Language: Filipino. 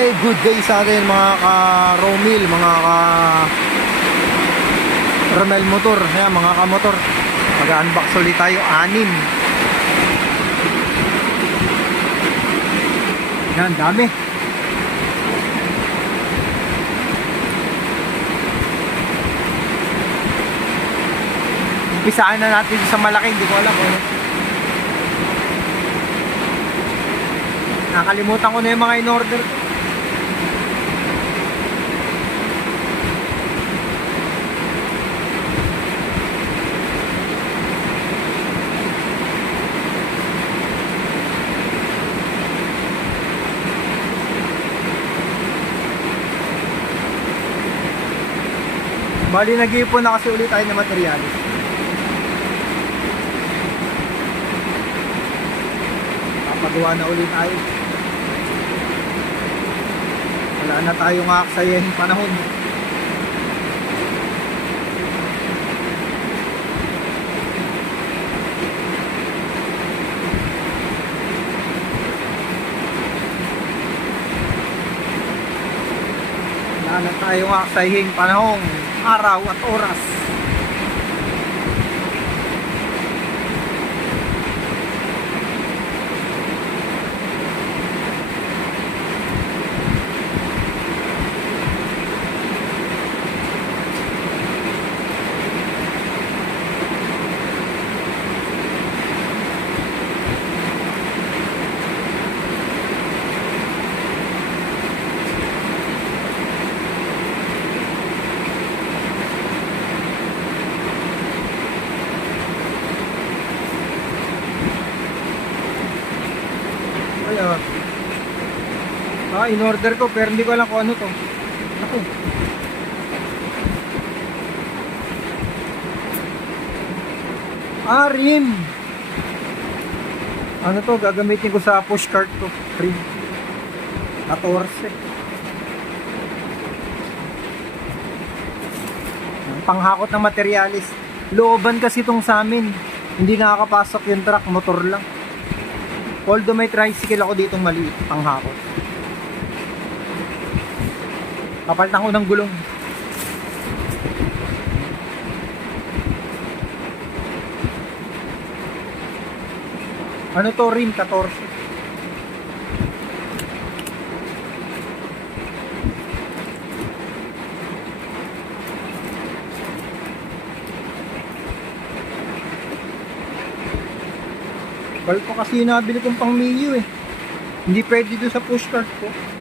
Okay, good day sa atin mga ka-Romil, mga ka-Ramel Motor, ayan, mga ka-motor. Mag-unbox ulit tayo, 6. Yan, dami. Umpisaan na natin sa malaki, hindi ko alam kung nakalimutan ko na yung mga in-order ko. Bali, nag-iipon na kasi ulit tayo ng materialis. Papagawa na ulit tayo. Wala na tayong aaksayin panahon. Wala na tayong aaksayin panahon, araw at oras. In-order ko pero hindi ko alam kung ano to. Ako. Rim. Ano to? Gagamitin ko sa pushcart to. Rim. 14. Panghakot ng materialis. Looban kasi itong sa amin. Hindi nakakapasok yung truck, motor lang. Although may tricycle ako ditong maliit, panghakot. Kapalitan ko ng gulong. Ano to, rim 14. Bal ko kasi nabili kong pang Mio eh. Hindi pwede doon sa pushcart ko.